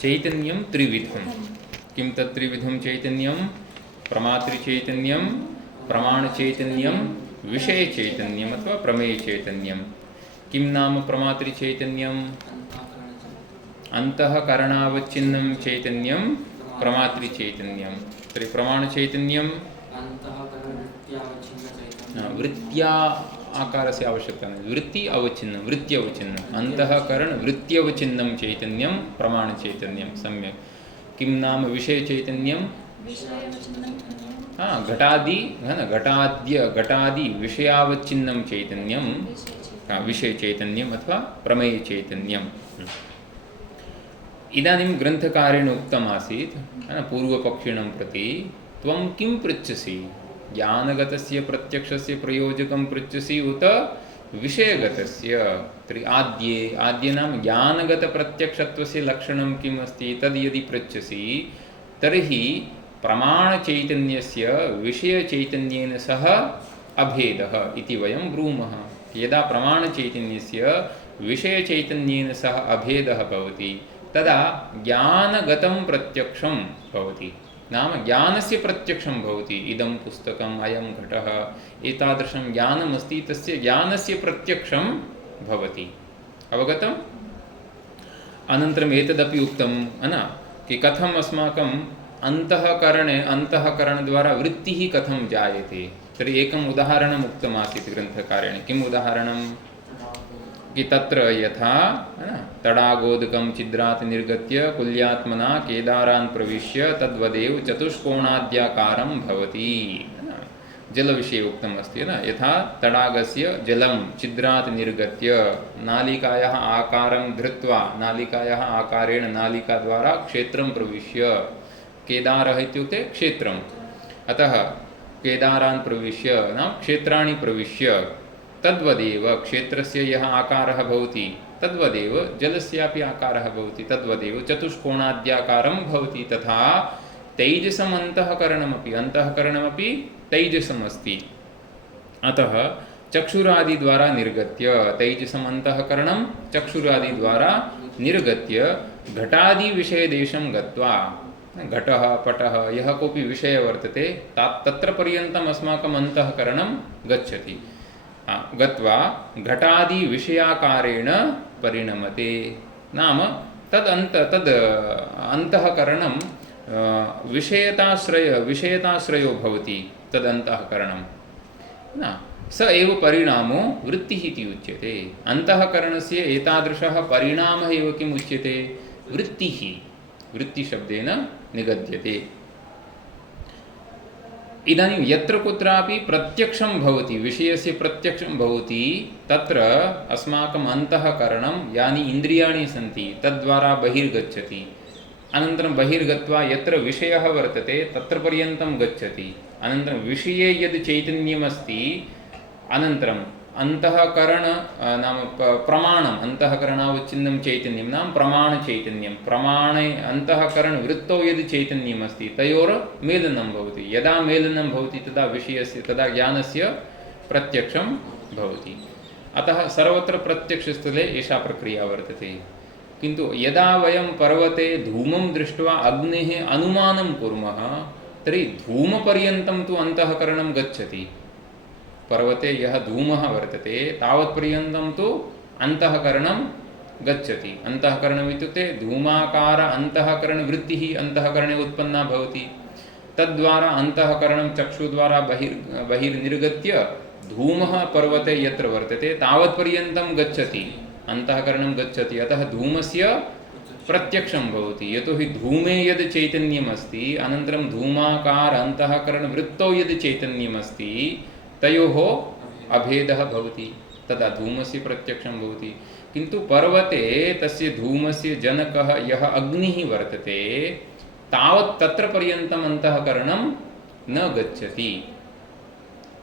चैतन्यं त्रिविधं। किं तत् त्रिविधं चैतन्यं? प्रमातृचैतन्यं, प्रमाणचैतन्यं, विषयचैतन्यम् अथवा प्रमेयचैतन्यं। किं नाम प्रमातृचैतन्यम्? अंतःकरणावच्छिन्नं चैतन्यं प्रमातृचैतन्यं। तर्हि प्रमाणचैतन्यं वृत्त्या आकारस्य आवश्यकता नहीं, वृत्ति अवच्छिन्नं, वृत्ति अवच्छिन्नं, अंतःकरण वृत्ति अवच्छिन्नं चैतन्यं प्रमाणचैतन्यं। सम्यक्। किं नाम विषयचैतन्यं? हाँ, घटादि है ना, घटादि विषयावच्छिन्नं चैतन्यं विषयचैतन्यम् अथवा प्रमेयचैतन्यम्। इदानीं ग्रन्थकारेण उक्तमासीत् पूर्वपक्षिणं प्रति, त्वं किं पृच्छसि? ज्ञानगतस्य प्रत्यक्षस्य प्रयोजकं पृच्छसि उत विषयगतस्य? तर्हि आद्ये नाम ज्ञानगतप्रत्यक्षत्वस्य लक्षणं किम् अस्ति तद् यदि पृच्छसि तर्हि प्रमाणचैतन्यस्य विषयचैतन्येन सह अभेदः इति वयं ब्रूमः। यदा प्रमाणचैतन्यस्य विषयचैतन्येन सह अभेदः भवति तदा ज्ञानगतं प्रत्यक्षं भवति, नाम ज्ञानस्य प्रत्यक्षं भवति। इदं पुस्तकम्, अयं घटः, एतादृशं ज्ञानमस्ति, तस्य ज्ञानस्य प्रत्यक्षं भवति। अवगतम्? अनन्तरम् एतदपि उक्तं न कि कथम् अस्माकम् अन्तःकरणद्वारा वृत्तिः कथं जायते। तर्हि एकम् उदाहरणम् उक्तमासीत् ग्रन्थकारेण। किम् उदाहरणं? कि तत्र यथा तडागोदकं छिद्रात् निर्गत्य कुल्यात्मना केदारान् प्रविश्य तद्वदेव चतुष्कोणाद्याकारं भवति। जलविषये उक्तमस्ति न, यथा तडागस्य जलं छिद्रात् निर्गत्य नालिकायाः आकारं धृत्वा नालिकायाः आकारेण नालिकाद्वारा क्षेत्रं प्रविश्य, केदारः इत्युक्ते क्षेत्रम्, अतः केदारान् प्रविश्य नाम क्षेत्राणि प्रविश्य, तद्वदेव क्षेत्रस्य यः आकारः भवति तद्वदेव जलस्यापि आकारः भवति, तद्वदेव चतुष्कोणाद्याकारं भवति। तथा तैजसम् अंतःकरणमपि तैजसम् अस्ति। अतः चक्षुरादिद्वारा निर्गत्य तैजसम् अंतःकरणं चक्षुरादिद्वारा निर्गत्य घटादि विषयदेशं गत्वा, घटः पटः यः कोऽपि विषयः वर्तते तत्र पर्यन्तम् अस्माकम् अंतःकरणं गच्छति, गत्वा घटादि विषयाकारेण परिणमते। नाम तद् अंतःकरणं विषयताश्रयो भवति। तद् अंतःकरणं न स एव परिणामो वृत्तिः इति उच्यते। अंतःकरणस्य एतादृशः परिणामः एव किम् उच्यते? वृत्तिः। वृत्तिशब्देन निगद्यते। इदानीं यत्र कुत्रापि प्रत्यक्षं भवति, विषयस्य प्रत्यक्षं भवति, तत्र अस्माकम् अन्तःकरणं यानि इन्द्रियाणि सन्ति तद्वारा बहिर्गच्छति। अनन्तरं बहिर्गत्वा यत्र विषयः वर्तते तत्र पर्यन्तं गच्छति। अनन्तरं विषये यद् चैतन्यमस्ति, अनन्तरम् अंतःकरण नाम प्रमाणम्, अंतःकरणावच्छिन्नं चैतन्यं नाम प्रमाणचैतन्यं, प्रमाणे अंतःकरणवृत्तौ यद् चैतन्यमस्ति तयोर्मेलनं भवति। यदा मेलनं भवति तदा विषयस्य, तदा ज्ञानस्य प्रत्यक्षं भवति। अतः सर्वत्र प्रत्यक्षस्थले एषा प्रक्रिया वर्तते। किन्तु यदा वयं पर्वते धूमं दृष्ट्वा अग्नेः अनुमानं कुर्मः तर्हि धूमपर्यन्तं तु अंतःकरणं गच्छति। पर्वते यः धूमः वर्तते तावत्पर्यन्तं तु अंतःकरणं गच्छति। अंतःकरणम् इत्युक्ते धूमाकार अंतःकरणवृत्तिः अंतःकरणे उत्पन्ना भवति। तद्वारा अंतःकरणं चक्षुद्वारा बहिर्निर्गत्य धूमः पर्वते यत्र वर्तते तावत्पर्यन्तं गच्छति, अंतःकरणं गच्छति। अतः धूमस्य प्रत्यक्षं भवति। यतोहि धूमे यद् चैतन्यमस्ति, अनन्तरं धूमाकार अंतःकरणवृत्तौ यद् चैतन्यमस्ति, तयोः अभेदः भवति, तदा धूमस्य प्रत्यक्षं भवति। किन्तु पर्वते तस्य धूमस्य जनकः यः अग्निः वर्तते तावत् तत्र पर्यन्तम् अंतःकरणं न गच्छति।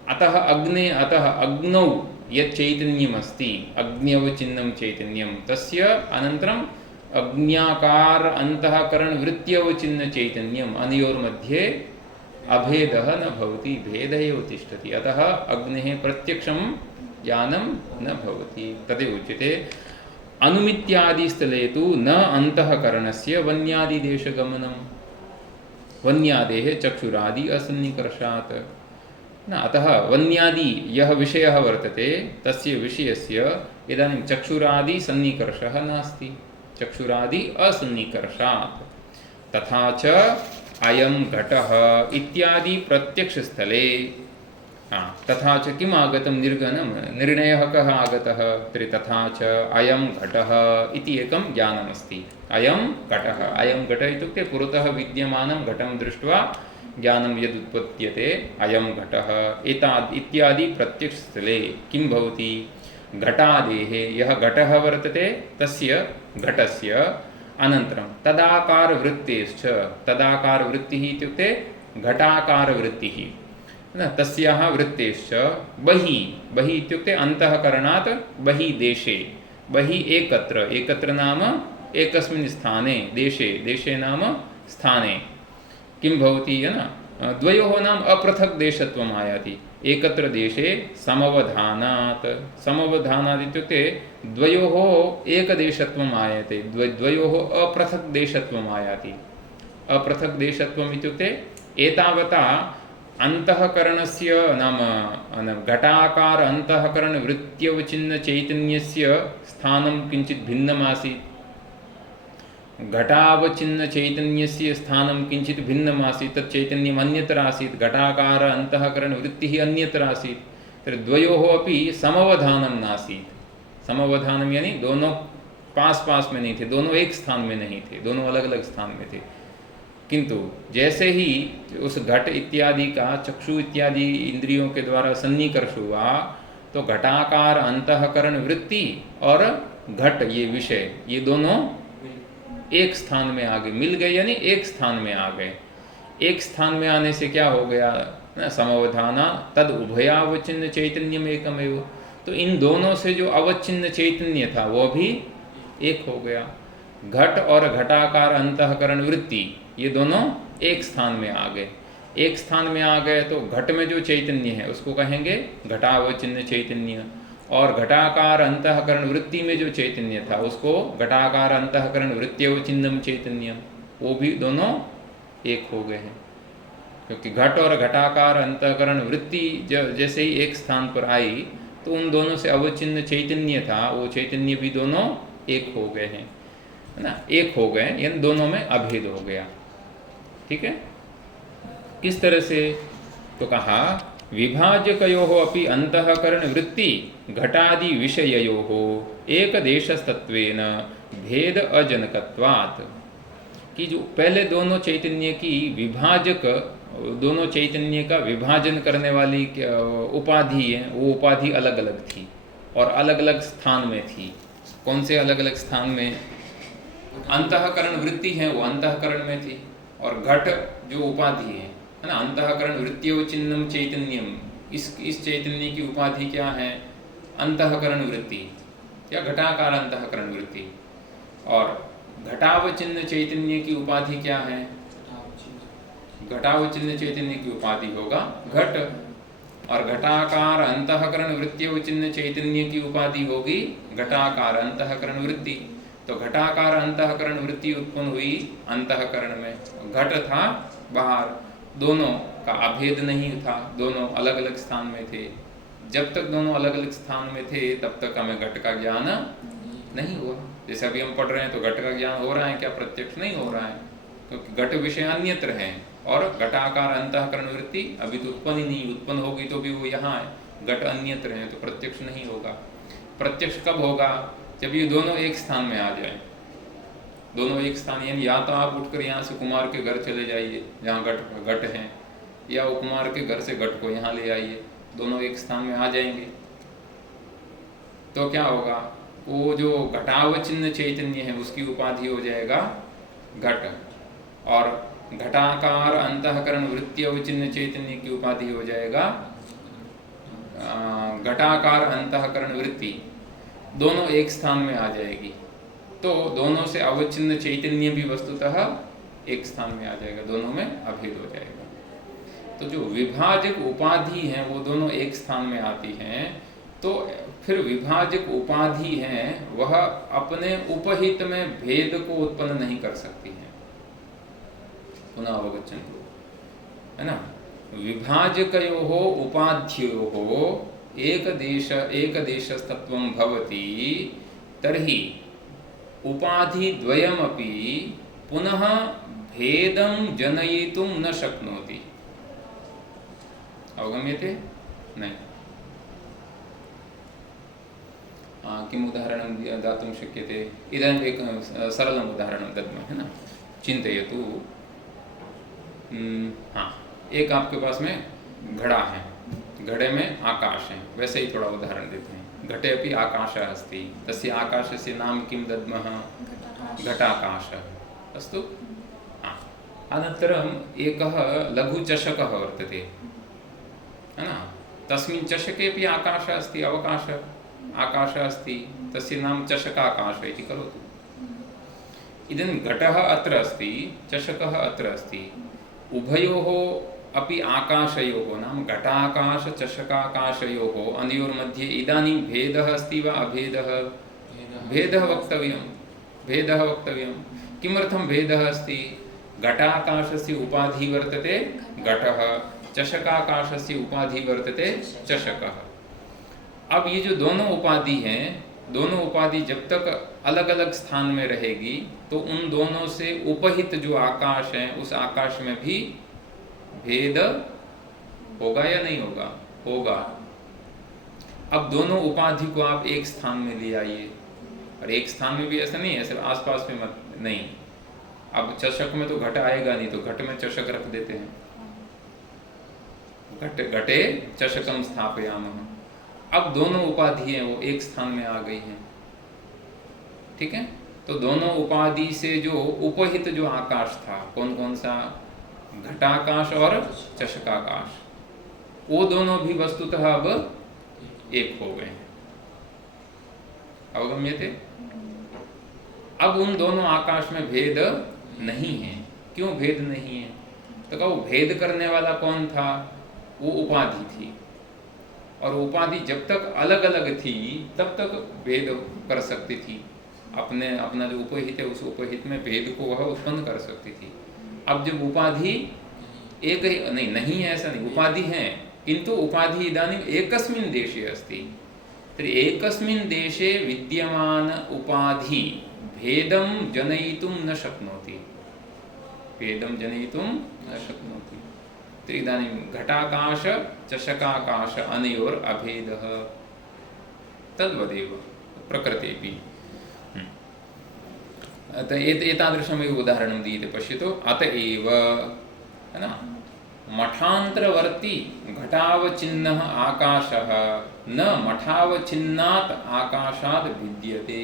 अतः अग्नौ यत् चैतन्यमस्ति, अग्न्यवचिन्नं चैतन्यं, तस्य अनन्तरम् अग्न्याकार अंतःकरणवृत्त्यवचिन्न चैतन्यम्, अनयोर्मध्ये अभेदः न भवति, भेदः एव तिष्ठति। अतः अग्नेः प्रत्यक्षं ज्ञानं न भवति। तदेव उच्यते अनुमित्यादि स्थले तु न अंतःकरणस्य वन्यादिदेशगमनम् वन्यादेः चक्षुरादि असन्निकर्षात् न अतः वन्यादि यः विषयः वर्तते तस्य विषयस्य इदानीं चक्षुरादि सन्निकर्षः नास्ति चक्षुरादि असन्निकर्षात् तथा च अयं घटः इत्यादि प्रत्यक्षस्थले तथा च किम् आगतं निर्गणं निर्णयः कः आगतः तर्हि तथा च अयं घटः इति एकं ज्ञानमस्ति अयं घटः इत्युक्ते पुरतः विद्यमानं घटं दृष्ट्वा ज्ञानं यदुत्पद्यते अयं घटः इत्यादि प्रत्यक्षस्थले किं भवति घटादेः यः घटः वर्तते तस्य घटस्य अनन्तरं तदाकारवृत्तेश्च तदाकारवृत्तिः इत्युक्ते घटाकारवृत्तिः न तस्याः वृत्तेश्च बहिः इत्युक्ते अन्तःकरणात् बहिः देशे बहिः एकत्र नाम एकस्मिन् स्थाने देशे नाम स्थाने किं भवति न द्वयोः नाम अपृथक् देशत्वम् आयाति एकत्र देशे समवधानात् इत्युक्ते द्वयोः एकदेशत्वम् आयाति द्वयोः अपृथक् देशत्वम् आयाति अपृथक् देशत्वम् इत्युक्ते एतावता अंतःकरणस्य नाम घटाकार अंतःकरण वृत्त्यवचिन्न चैतन्यस्य स्थानं किञ्चित् भिन्नमासीत् घटावचिन्न चैतन्यस्य स्थानं किञ्चित् भिन्नमासीत् तत् चैतन्यम् अन्यत्र आसीत् घटाकार अंतःकरण वृत्तिः अन्यत्र आसीत् तर्हि द्वयोः अपि समवधानं नासीत् समवधानं यानी दोनों पास में नहीं थे दोनों एक स्थान में नहीं थे दोनों अलग अलग स्थान में थे किंतु जैसे ही उस घट इत्यादि का चक्षु इत्यादि इंद्रियों के द्वारा सन्निकर्ष हुआ तो घटाकार अंतःकरण वृत्ति और घट ये विषय ये दोनों एक स्थान में आ गए मिल गए यानी एक स्थान में आ गए एक स्थान में आने से क्या हो गया ना समवधाना तद उभयावचिन्न चैतन्यम एकमेव तो इन दोनों से जो अवचिन्न चैतन्य था वो भी एक हो गया घट और घटाकार अंतःकरण वृत्ति ये दोनों एक स्थान में आ गए एक स्थान में आ गए तो घट में जो चैतन्य है उसको कहेंगे घटावचिन्न चैतन्य और घटाकार अंतःकरण वृत्ति में जो चैतन्य था उसको घटाकार अंतःकरण वृत्त्यवचिन्नम चैतन्य वो भी दोनों एक हो गए हैं क्योंकि घट और घटाकार अंतःकरण वृत्ति जैसे ही एक स्थान पर आई तो उन दोनों से अवचिन्न चैतन्य था वो चैतन्य भी दोनों एक हो गए हैं है ना एक हो गए इन दोनों में अभेद हो गया ठीक है किस तरह से तो कहा विभाजकयोः अपि अंतःकरण वृत्ति घटादि विषययोः एकदेशस्तत्वेन भेद अजनकत्वात् कि जो पहले दोनों चैतन्य की विभाजक दोनों चैतन्य का विभाजन करने वाली उपाधि है वो उपाधि अलग अलग थी और अलग अलग स्थान में थी कौन से अलग अलग स्थान में अंतःकरण वृत्ति है वो अंतःकरण में थी और घट जो उपाधि है ना अंतःकरण वृत्त्यवचिन्नम चैतन्यम इस चैतन्य की उपाधि क्या है अंतःकरण वृत्ति या घटाकार अंतःकरण वृत्ति और घटावचिन्न चैतन्य की उपाधि क्या है घटावचिन्न चैतन्य की उपाधि होगा घट और घटाकार अंतःकरण वृत्त्यवचिन्न चैतन्य की उपाधि होगी घटाकार अंतःकरण वृत्ति तो घटाकार अंतःकरण वृत्ति उत्पन्न हुई अंतःकरण में घट था बाहर दोनों का अभेद नहीं था दोनों अलग अलग स्थान में थे जब तक दोनों अलग अलग स्थान में थे तब तक हमें घट का ज्ञान नहीं हुआ जैसे अभी हम पढ़ रहे हैं तो घट का ज्ञान हो रहा है क्या प्रत्यक्ष नहीं हो रहा है क्योंकि घट विषय अन्यत्र है और घटाकार अंतःकरण वृत्ति अभी तो उत्पन्न ही नहीं उत्पन्न होगी तो भी वो यहाँ है घट अन्यत्र है तो प्रत्यक्ष नहीं होगा प्रत्यक्ष कब होगा जब ये दोनों एक स्थान में आ जाए दोनों एक स्थान यानी या तो आप उठकर यहाँ से कुमार के घर चले जाइए जहाँ घट है या वो कुमार के घर से घट को यहाँ ले आइए दोनों एक स्थान में आ जाएंगे तो क्या होगा वो जो घटावचिन्न चैतन्य है उसकी उपाधि हो जाएगा घट और घटाकार अंतःकरण वृत्त्यवचिन्न चैतन्य की उपाधि हो जाएगा घटाकार अंतःकरण वृत्ति दोनों एक स्थान में आ जाएगी तो दोनों से अवचिन्न चैतन्य भी वस्तुतः एक स्थान में आ जाएगा दोनों में अभेद हो जाएगा तो जो विभाजक उपाधि हैं वो दोनों एक स्थान में आती हैं तो फिर विभाजक उपाधि है वह अपने उपहित में भेद को उत्पन्न नहीं कर सकती है। पुनः अवगच्छन्तु, है ना। विभाजकयोः उपाध्योः एकदेशस्तत्वं भवति तर्हि उपाधिद्वयमपि पुनः भेदं जनयितुं न शक्नोति। अवगम्यते? नहीं। किम् उदाहरणं दातुं शक्यते? इदानीम् एकं सरलम् उदाहरणं दद्मः, है ना। चिन्तयतु, हाँ, एक आपके पास में घड़ा है, घड़े में आकाश है। वैसे ही थोड़ा उदाहरण देते हैं। घटे अपि आकाशः अस्ति, तस्य आकाशस्य नाम किं दद्मः? घटाकाशः। अस्तु। हाँ, अनन्तरम् एकः लघुचषकः वर्तते, है ना। तस्मिन् चषके अपि आकाशः अस्ति, आकाशः अस्ति, तस्य नाम चषकाकाशः इति करोतु। इदानीं घटः अत्र अस्ति, चषकः अत्र अस्ति। उभयोः अपि आकाशयोः नाम घटाकाश चषकाकाशयोः अनयोर्मध्ये इदानीं भेदः अस्ति वा अभेदः? भेदः वक्तव्यं। किमर्थं भेदः अस्ति? घटाकाशस्य उपाधिः वर्तते घटः, चषकाकाशस्य उपाधिः वर्तते चषकः। अब ये जो दोनों उपाधि हैं, दोनों उपाधि जब तक अलग अलग स्थान में रहेगी तो उन दोनों से उपहित जो आकाश है उस आकाश में भी भेद होगा या नहीं होगा? होगा। अब दोनों उपाधि को आप एक स्थान में ले आइए, और एक स्थान में भी ऐसा नहीं है, सिर्फ आसपास में मत नहीं। अब चषक में तो घट आएगा नहीं, तो घट में चषक रख देते हैं। घटे चषकम स्थापयामः। अब दोनों उपाधि हैं वो एक स्थान में आ गई हैं, ठीक है। तो दोनों उपाधि से जो उपहित जो आकाश था, कौन कौन सा? घटाकाश और चषकाकाश, वो दोनों भी वस्तुतः अब एक हो गए हैं। अवगम्यते? अब उन दोनों आकाश में भेद नहीं है। क्यों भेद नहीं है? तो कहा वो भेद करने वाला कौन था? वो उपाधि थी, और उपाधि जब तक अलग अलग थी तब तक भेद कर सकती थी। अपना जो उपहित है उस उपहित में भेद को वह उत्पन्न कर सकती थी। अब जब उपाधि एक ही नहीं है, ऐसा नहीं, उपाधि है, किंतु उपाधि इदानीम् एकस्मिन् देशे अस्ति। तर्हि एकस्मिन् देशे विद्यमान उपाधि भेदं जनयितुं न शक्नोति। तो इदानीं घटाकाश चषकाकाश अनयोर अभेदः तद्वदेव प्रकृतेऽपि। एतादृशमेव उदाहरणं दीयते, पश्यतु। अत एव, है ना, मठान्तरवर्ती घटावचिन्नः आकाशः न मठावचिन्नात् आकाशात् भिद्यते।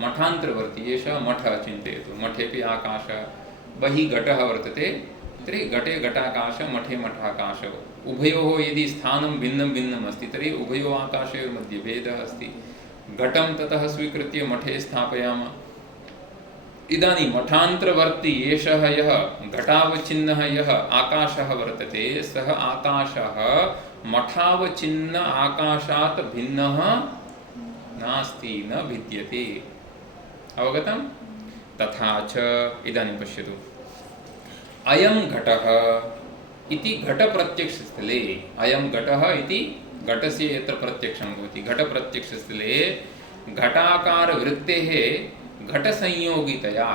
मठान्तरवर्ती, एषः मठः चिन्तयतु। मठेपि आकाशः, बहिः घटः वर्तते, तर्हि घटे घटाकाश, मठे मठाकाश। उभयोः यदि स्थानं भिन्नं भिन्नम् अस्ति तर्हि उभयोः आकाशयोः मध्ये भेदः अस्ति। घटं ततः स्वीकृत्य मठे स्थापयामः। इदानीं मठान्तरवर्ती एषः यः घटावचिन्नः यः आकाशः वर्तते, सः आकाशः मठावचिन्न आकाशात् भिन्नः नास्ति, न भिद्यते। अवगतं? तथा च इदानीं पश्यतु। अयं घटः इति घटप्रत्यक्षस्थले, अयं घटः इति घटस्य यत्र प्रत्यक्षं भवति, घटप्रत्यक्षस्थले घटाकारवृत्तेः घटसंयोगितया,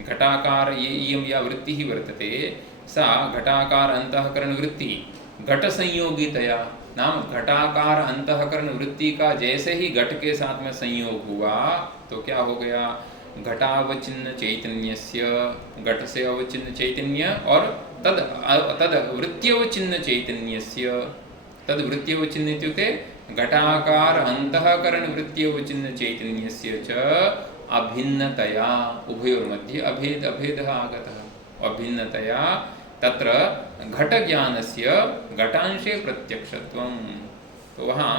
घटाकार इयं या वृत्तिः वर्तते सा घटाकार अंतःकरणवृत्ति घटसंयोगितया, नाम घटाकार अंतःकरणवृत्ति का जैसे ही घट के साथ में संयोग हुआ तो क्या हो गया? घटावचिन्न चैतन्यस्य, घट से अवचिन्न चैतन्य, और तद वृत्त्यवचिन्न चैतन्यस्य, तद वृत्त्यवचिन्न इत्युक्ते घटाकार अंतःकरण वृत्त्यवचिन्न चैतन्यस्य च अभिन्नतया, उभयोर्मध्ये अभेदः आगतः। अभिन्नतया तत्र घटज्ञानस्य घटांशे प्रत्यक्षत्वम्। तो वहाँ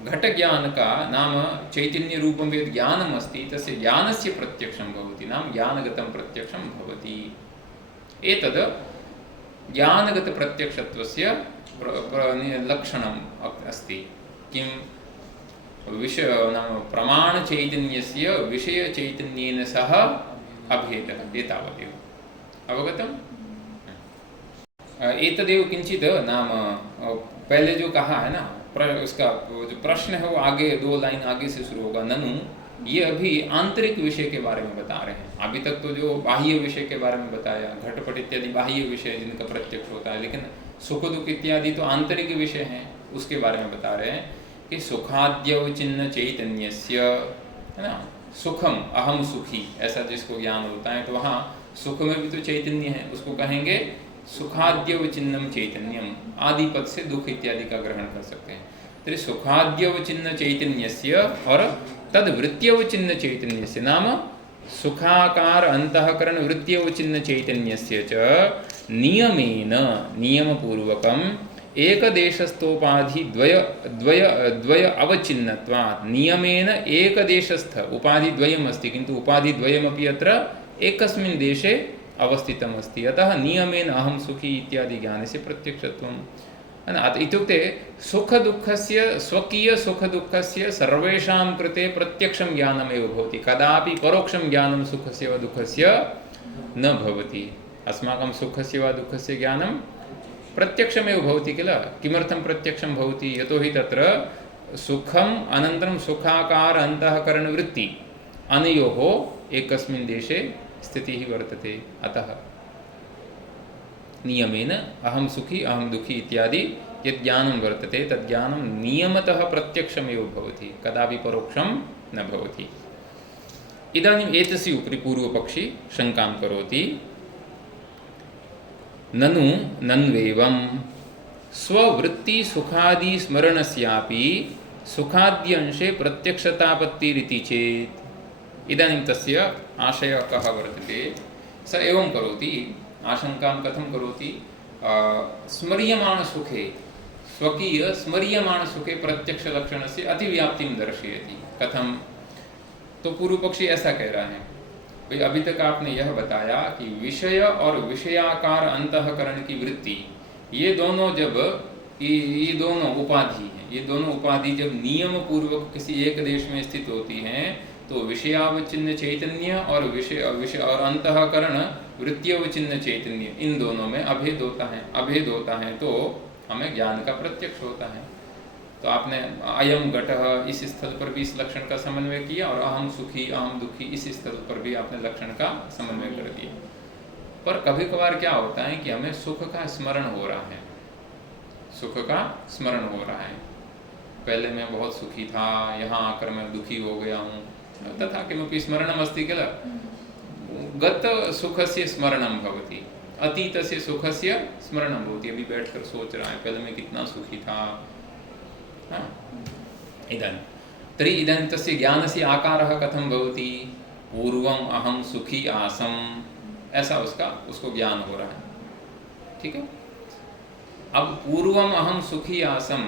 घट ज्ञान का नाम चैतन्य रूपं यद् ज्ञानम् अस्ति तस्य ज्ञानस्य प्रत्यक्षं भवति, नाम ज्ञानगतं प्रत्यक्षं भवति। एतद् ज्ञानगत प्रत्यक्षत्वस्य लक्षणम् अस्ति। किं विषय नाम प्रमाणचैतन्यस्य विषयचैतन्येन सह अभेदः एतावदेव। अवगतम्? एतदेव किंचित नाम पहले जो कहा है ना, उसका जो प्रश्न है वो आगे 2 लाइन आगे से शुरू होगा। ननु, ये अभी आंतरिक विषय के बारे में बता रहे हैं। अभी तक तो जो बाह्य विषय के बारे में बताया, घटपट इत्यादि बाह्य विषय जिनका प्रत्यक्ष होता है, लेकिन सुख दुख इत्यादि तो आंतरिक विषय हैं, उसके बारे में बता रहे हैं कि सुखाद्यवचिन्न चैतन्यस्य, है ना, सुखम अहम सुखी ऐसा जिसको ज्ञान होता है, तो वहाँ सुख में भी तो चैतन्य है, उसको कहेंगे सुखाद्यवचिन्नम चैतन्यम। आदि पद से दुख इत्यादि का ग्रहण कर सकते हैं। तर्हि सुखाद्यवचिन्न चैतन्यस्य और तद वृत्त्यवचिन्न चैतन्यस्य नाम सुखाकार अंतःकरण वृत्त्यवचिन्न चैतन्यस्य च नियमेन नियमपूर्वकम एकदेशस्थोपाधि द्वय अवचिन्नत्वात्। नियमेन एकदेशस्थ उपाधि द्वयम् अस्ति, किन्तु उपाधि द्वयमपि अत्र एकस्मिन् देशे अवस्थितम् अस्ति। अतः नियमेन अहं सुखी इत्यादि ज्ञानस्य प्रत्यक्षत्वं, है ना। इत्युक्ते सुखदुःखस्य स्वकीय सुखदुःखस्य सर्वेषां कृते प्रत्यक्षं ज्ञानमेव भवति। कदापि परोक्षं ज्ञानं सुखस्य वा दुःखस्य न भवति। अस्माकं सुखस्य वा दुःखस्य ज्ञानं प्रत्यक्षमेव भवति किल। किमर्थं प्रत्यक्षं भवति? यतोहि तत्र सुखम् अनन्तरं सुखाकार अन्तःकरणवृत्ति अनयोः एकस्मिन् देशे स्थितिः वर्तते। अतः नियमेन अहम सुखी अहम दुखी इत्यादि यत् ज्ञानं वर्तते तद् ज्ञानं नियमतः प्रत्यक्षमेव भवति, कदापि परोक्षं न भवति। इदानीम् एतस्य उपरि पूर्वपक्षी शङ्कां करोति। ननु नन्वेवं स्ववृत्ति सुखादि स्मरणस्यापि सुखाद्यंशे प्रत्यक्षतापत्तिरिति चेत्। इदानीं तस्य आशयः कः वर्तते? स एवं करोति, आशंकां कथं करोति? स्मर्यमाणसुखे स्वकीय स्मर्यमाणसुखे प्रत्यक्षलक्षणस्य अतिव्याप्तिं दर्शयति। कथं? तो पूर्व पक्षी ऐसा कह रहा है, भाई अभी तक आपने यह बताया कि विषय और विषयाकार अंतःकरण की वृत्ति, ये दोनों जब ये दोनों उपाधि हैं, ये दोनों उपाधि जब नियम पूर्वक किसी एक देश में स्थित होती हैं, तो विषयावचिन्न चैतन्य और विषय और अंतःकरण वृत्त्यवचिन्न चैतन्य, इन दोनों में अभेद होता है तो हमें ज्ञान का प्रत्यक्ष होता है। तो आपने अयम घटः इस स्थल पर भी इस लक्षण का समन्वय किया, और अहम सुखी अहम दुखी इस स्थल पर भी आपने लक्षण का समन्वय कर दिया। पर कभी कभार क्या होता है कि हमें सुख का स्मरण हो रहा है, सुख का स्मरण हो रहा है। पहले मैं बहुत सुखी था, यहाँ आकर मैं दुखी हो गया हूँ, तथा किमपि स्मरणम् अस्ति किल। गत सुखस्य स्मरणं भवति, अतीतस्य सुखस्य स्मरणं भवति। अभी बैठकर सोच रहा है पहले मैं कितना सुखी था। इदानीं तस्य ज्ञानस्य आकारः कथं भवति? पूर्वम् अहं सुखी आसम्, ऐसा उसको ज्ञान हो रहा है। ठीक है। अब पूर्वम् अहं सुखी आसम्,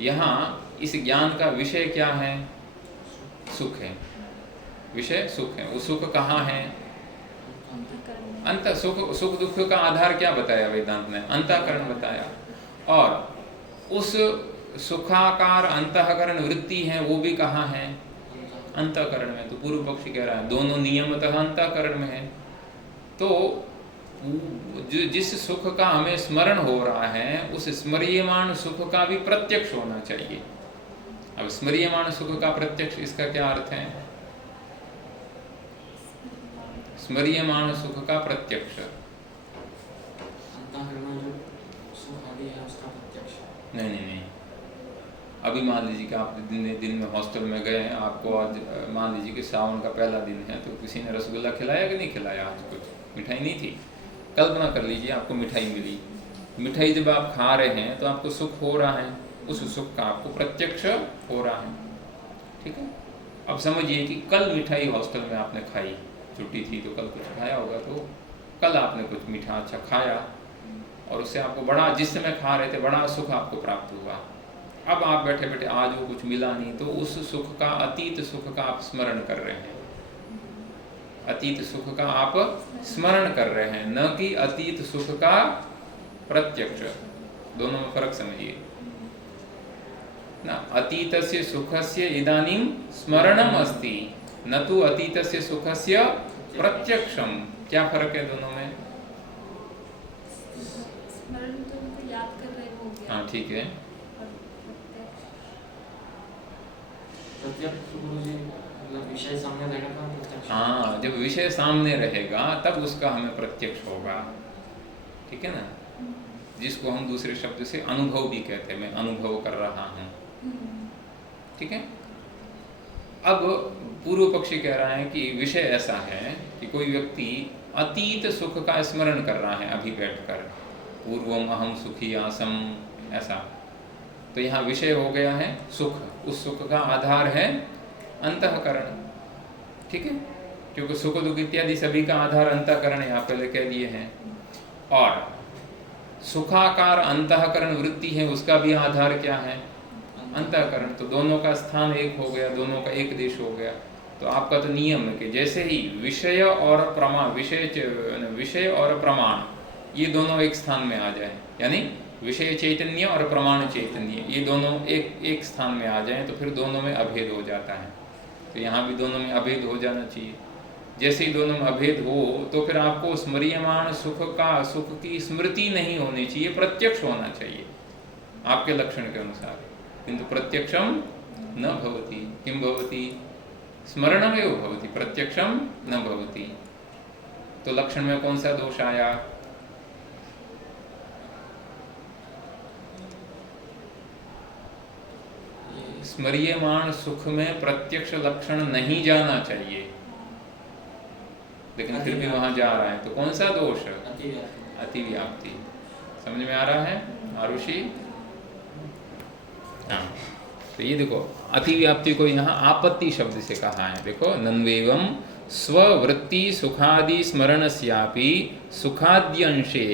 यहाँ इस ज्ञान का विषय क्या है? सुख है, विषय सुख है। वो सुख कहाँ है? अंत सुख दुख का आधार क्या बताया वेदांत ने? अंतःकरण बताया। और उस सुखाकार अंतःकरण वृत्ति है वो भी कहाँ है? अंतःकरण में। तो पूर्व पक्षी कह रहा है दोनों नियमतः अंतःकरण में है। तो जिस सुख का हमें स्मरण हो रहा है, उस स्मर्यमाण सुख का भी प्रत्यक्ष होना चाहिए। अब स्मर्यमाण सुख का प्रत्यक्ष, इसका क्या अर्थ है? स्मर्यमाण सुख का प्रत्यक्ष, नहीं। अभी मान लीजिए कि आप दिन में हॉस्टल में गए, आपको आज मान लीजिए कि सावन का पहला दिन है, तो किसी ने रसगुल्ला खिलाया कि नहीं खिलाया? आज कुछ मिठाई नहीं थी। कल्पना कर लीजिए आपको मिठाई मिली। मिठाई जब आप खा रहे हैं तो आपको सुख हो रहा है, उस सुख का आपको प्रत्यक्ष हो रहा है। ठीक है। अब समझिए कि कल मिठाई हॉस्टल में आपने खाई, छुट्टी थी तो कल कुछ खाया होगा, तो कल आपने कुछ मीठा अच्छा खाया और उससे आपको बड़ा, जिस समय खा रहे थे बड़ा सुख आपको प्राप्त हुआ। अब आप बैठे बैठे आज वो कुछ मिला नहीं, तो उस सुख का, अतीत सुख का आप स्मरण कर रहे हैं। अतीत सुख का आप स्मरण कर रहे हैं, न कि अतीत सुख का प्रत्यक्ष। दोनों में फर्क समझिए। न अतीतस्य सुखस्य इदानीं स्मरणम् अस्ति, न तो अतीतस्य सुखस्य प्रत्यक्षम। क्या फर्क है दोनों में? स्मरण तो उनको याद कर रहे हो गया। हाँ ठीक है। प्रत्यक्ष गुरुजी मतलब विषय सामने रहेगा तो प्रत्यक्ष। हाँ, जब विषय सामने रहेगा तब उसका हमें प्रत्यक्ष होगा, ठीक है ना। जिसको हम दूसरे शब्द से अनुभव भी कहते हैं, मैं अनुभव कर रहा हूँ, ठीक है। अब पूर्व पक्षी कह रहा है कि विषय ऐसा है कि कोई व्यक्ति अतीत सुख का स्मरण कर रहा है अभी बैठकर, पूर्वम अहम सुखी आसम, ऐसा। तो यहाँ विषय हो गया है सुख, उस सुख का आधार है अंतःकरण, ठीक है, क्योंकि सुख दुख इत्यादि सभी का आधार अंतःकरण है, आप पहले कह दिए हैं। और सुखाकार अंतःकरण वृत्ति है, उसका भी आधार क्या है? अंतःकरण। तो दोनों का स्थान एक हो गया, दोनों का एक देश हो गया। तो आपका तो नियम है कि जैसे ही विषय और प्रमाण, विषय और प्रमाण ये दोनों एक स्थान में आ जाए, यानी विषय चैतन्य और प्रमाण चैतन्य ये दोनों एक स्थान में आ जाएं, तो फिर दोनों में अभेद हो जाता है। तो यहाँ भी दोनों में अभेद हो जाना चाहिए। जैसे ही दोनों में अभेद हो तो फिर आपको स्मर्यमाण सुख की स्मृति नहीं होनी चाहिए, प्रत्यक्ष होना चाहिए आपके लक्षण के अनुसार। किंतु प्रत्यक्षम न भवति। किम भवति? स्मरणमेव भवति, प्रत्यक्षम न भवति। तो लक्षण में कौन सा दोष आया? स्मर्यमाण सुख में प्रत्यक्ष लक्षण नहीं जाना चाहिए, लेकिन फिर भी वहां जा रहा है, तो कौन सा दोष? अतिव्याप्ति। समझ में आ रहा है आरुषि? हाँ, तो ये देखो अतिव्याप्ति को यहाँ आपत्ति शब्द से कहा है। देखो, नन्वेवं स्ववृत्ति सुखादि स्मरणस्यापि सुखाद्यंशे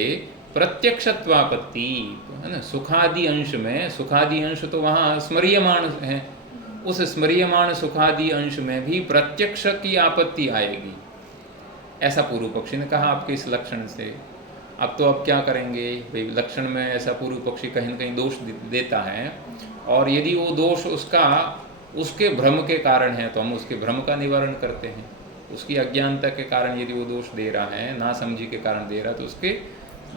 प्रत्यक्षत्वापत्ति, है ना। सुखादि अंश में, सुखादि अंश तो वहाँ स्मर्यमाण है, उस स्मर्यमाण सुखादि अंश में भी प्रत्यक्ष की आपत्ति आएगी, ऐसा पूर्व पक्षी ने कहा आपके इस लक्षण से। अब तो अब क्या करेंगे भाई, लक्षण में ऐसा पूर्व पक्षी कहीं न कहीं दोष देता है, और यदि वो दोष उसके भ्रम के कारण है तो हम उसके भ्रम का निवारण करते हैं। उसकी अज्ञानता के कारण यदि वो दोष दे रहा है, नासमझी के कारण दे रहा है, तो उसके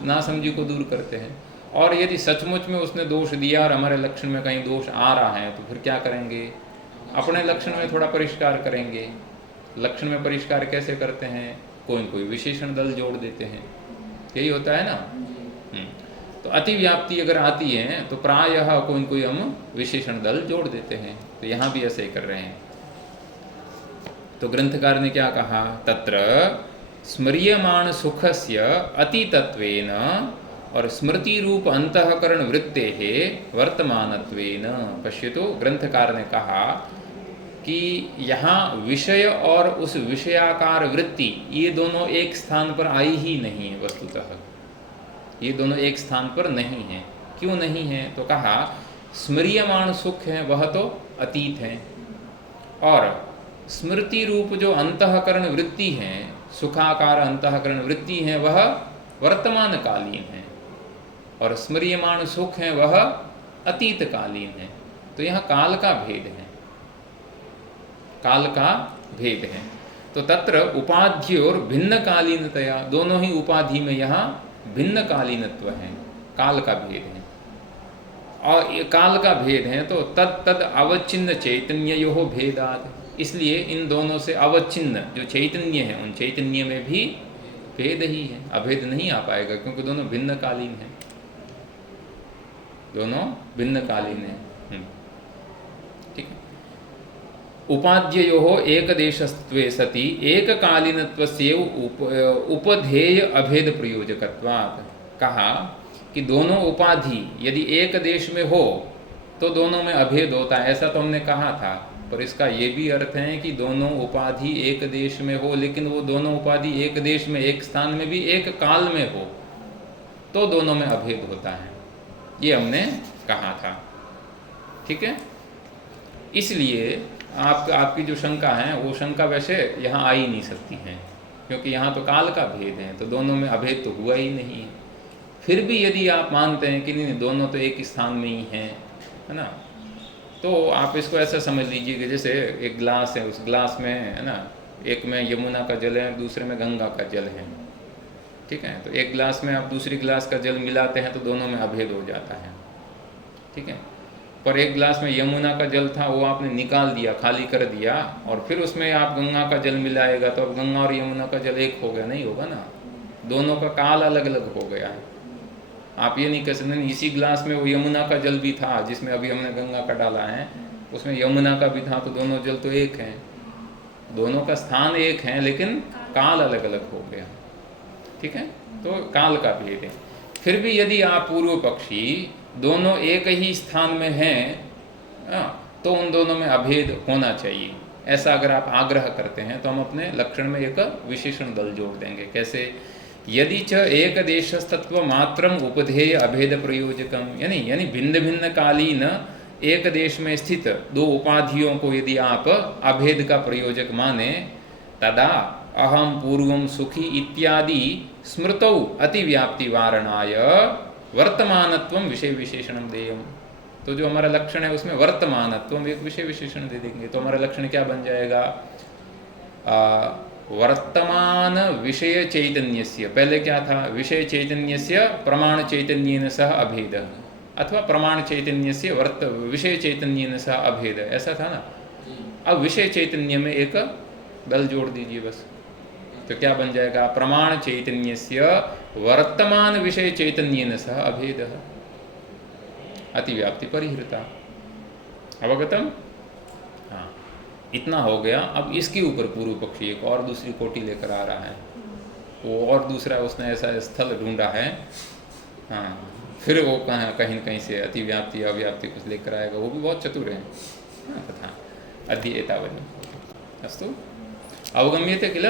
नासमझी को दूर करते हैं। और यदि सचमुच में उसने दोष दिया और हमारे लक्षण में कहीं दोष आ रहा है, तो फिर क्या करेंगे? अपने लक्षण में थोड़ा परिष्कार करेंगे। लक्षण में परिष्कार कैसे करते हैं? कोई विशेषण दल जोड़ देते हैं, यही होता है ना। तो अतिव्याप्ति अगर आती है तो प्रायः कोई हम विशेषण दल जोड़ देते हैं। तो यहाँ भी ऐसे ही कर रहे हैं। तो ग्रंथकार ने क्या कहा? तत्र स्मर्यमाण सुखस्य अतितत्वेन और स्मृति रूप अंतःकरण वृत्तेः वर्तमानत्वेन पश्यतु। ग्रंथकार ने कहा कि यहाँ विषय और उस विषयाकार वृत्ति ये दोनों एक स्थान पर आई ही नहीं है। वस्तुतः ये दोनों एक स्थान पर नहीं है। क्यों नहीं है? तो कहा स्मर्यमाण सुख है वह तो अतीत है, और स्मृति रूप जो अंतःकरण वृत्ति है, सुखाकार अंतःकरण वृत्ति है, वह वर्तमान कालीन है, और स्मर्यमाण सुख है वह अतीत कालीन है। तो यहाँ काल का भेद है, काल का भेद है। तो तत्र उपाधि और भिन्न कालीनतया, दोनों ही उपाधि में यहाँ भिन्न कालीनत्व है, काल का भेद है। और ये काल का भेद है तो तद अवच्छिन्न चैतन्य यो भेदात, इसलिए इन दोनों से अवच्छिन्न जो चैतन्य है उन चैतन्य में भी भेद ही है, अभेद नहीं आ पाएगा, क्योंकि दोनों भिन्न कालीन है, दोनों भिन्न कालीन है। ठीक है। उपाध्ययोः एकदेशत्वे सति एककालीनत्वस्यैव उपधेय अभेद प्रयोजकत्वात्। कहा कि दोनों उपाधि यदि एक देश में हो तो दोनों में अभेद होता है, ऐसा तो हमने कहा था। पर इसका ये भी अर्थ है कि दोनों उपाधि एक देश में हो, लेकिन वो दोनों उपाधि एक देश में, एक स्थान में भी एक काल में हो तो दोनों में अभेद होता है, ये हमने कहा था। ठीक है। इसलिए आपकी जो शंका है वो शंका वैसे यहाँ आ ही नहीं सकती है, क्योंकि यहाँ तो काल का भेद है, तो दोनों में अभेद तो हुआ ही नहीं है। फिर भी यदि आप मानते हैं कि नहीं दोनों तो एक स्थान में ही हैं, है ना, तो आप इसको ऐसा समझ लीजिए कि जैसे एक ग्लास है, उस ग्लास में है ना, एक में यमुना का जल है, दूसरे में गंगा का जल है, ठीक है। तो एक गिलास में आप दूसरी गिलास का जल मिलाते हैं तो दोनों में अभेद हो जाता है, ठीक है। पर एक गिलास में यमुना का जल था, वो आपने निकाल दिया, खाली कर दिया, और फिर उसमें आप गंगा का जल मिलाएगा तो अब गंगा और यमुना का जल एक हो गया? नहीं होगा ना, दोनों का काल अलग अलग हो गया है। आप ये नहीं कह सकते नहीं, इसी गिलास में वो यमुना का जल भी था जिसमें अभी हमने गंगा का डाला है, उसमें यमुना का भी था, तो दोनों जल तो एक हैं, दोनों का स्थान एक है लेकिन काल अलग अलग हो गया, ठीक है। तो काल का भेद है। फिर भी यदि आप पूर्व पक्षी दोनों एक ही स्थान में हैं तो उन दोनों में अभेद होना चाहिए, ऐसा अगर आप आग्रह करते हैं तो हम अपने लक्षण में एक विशेषण दल जोड़ देंगे। कैसे? यदि च एक देशस्तत्व मात्रम उपधेय अभेद प्रयोजकम, यानी भिन्न भिन्न कालीन एक देश में स्थित दो उपाधियों को यदि आप अभेद का प्रयोजक माने, तदा अहम पूर्वम सुखी इत्यादि स्मृतौ अतिव्याप्ति वारणाय वर्तमानत्वम विषय विशेषणम देयम। तो जो हमारा लक्षण है उसमें वर्तमानत्वम एक विषय विशेषण दे देंगे, तो हमारा लक्षण क्या बन जाएगा? वर्तमान विषय चैतन्यस्य, पहले क्या था? विषय चैतन्यस्य प्रमाण चैतन्येन सह अभेद, अथवा प्रमाण चैतन्यस्य विषय चैतन्येन सह अभेद, ऐसा था ना। अब विषय चैतन्य में एक दल जोड़ दीजिए बस, तो क्या बन जाएगा? प्रमाण चैतन्यस्य वर्तमान विषय चैतन्येन सह अभेद अतिव्याप्ति परिहृता। अवगतम? हाँ, इतना हो गया। अब इसके ऊपर पूर्व पक्षी एक और दूसरी कोटि लेकर आ रहा है, वो और दूसरा उसने ऐसा स्थल ढूंढा है, हाँ, फिर वो कहीं न कहीं से अतिव्याप्ति अव्याप्ति कुछ लेकर आएगा, वो भी बहुत चतुर है। हाँ, तथा अध्येतावनी अस्तु अवगम्यते किल?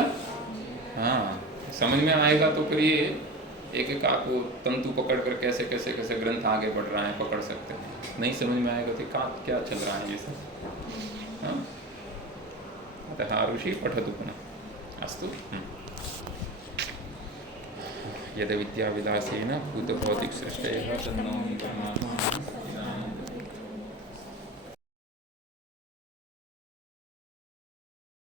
हाँ, समझ में आएगा तो फिर ये एक एक आपको तंतु पकड़ कर कैसे कैसे कैसे ग्रंथ आगे बढ़ रहा है पकड़ सकते हैं। नहीं समझ में आएगा तो क्या चल रहा है ये सब। हाँ, अतः ऋषि पठतु पुनः। अस्तु। यद विद्या विलासेन भूत भौतिक सृष्टयः तन्नो परमात्मा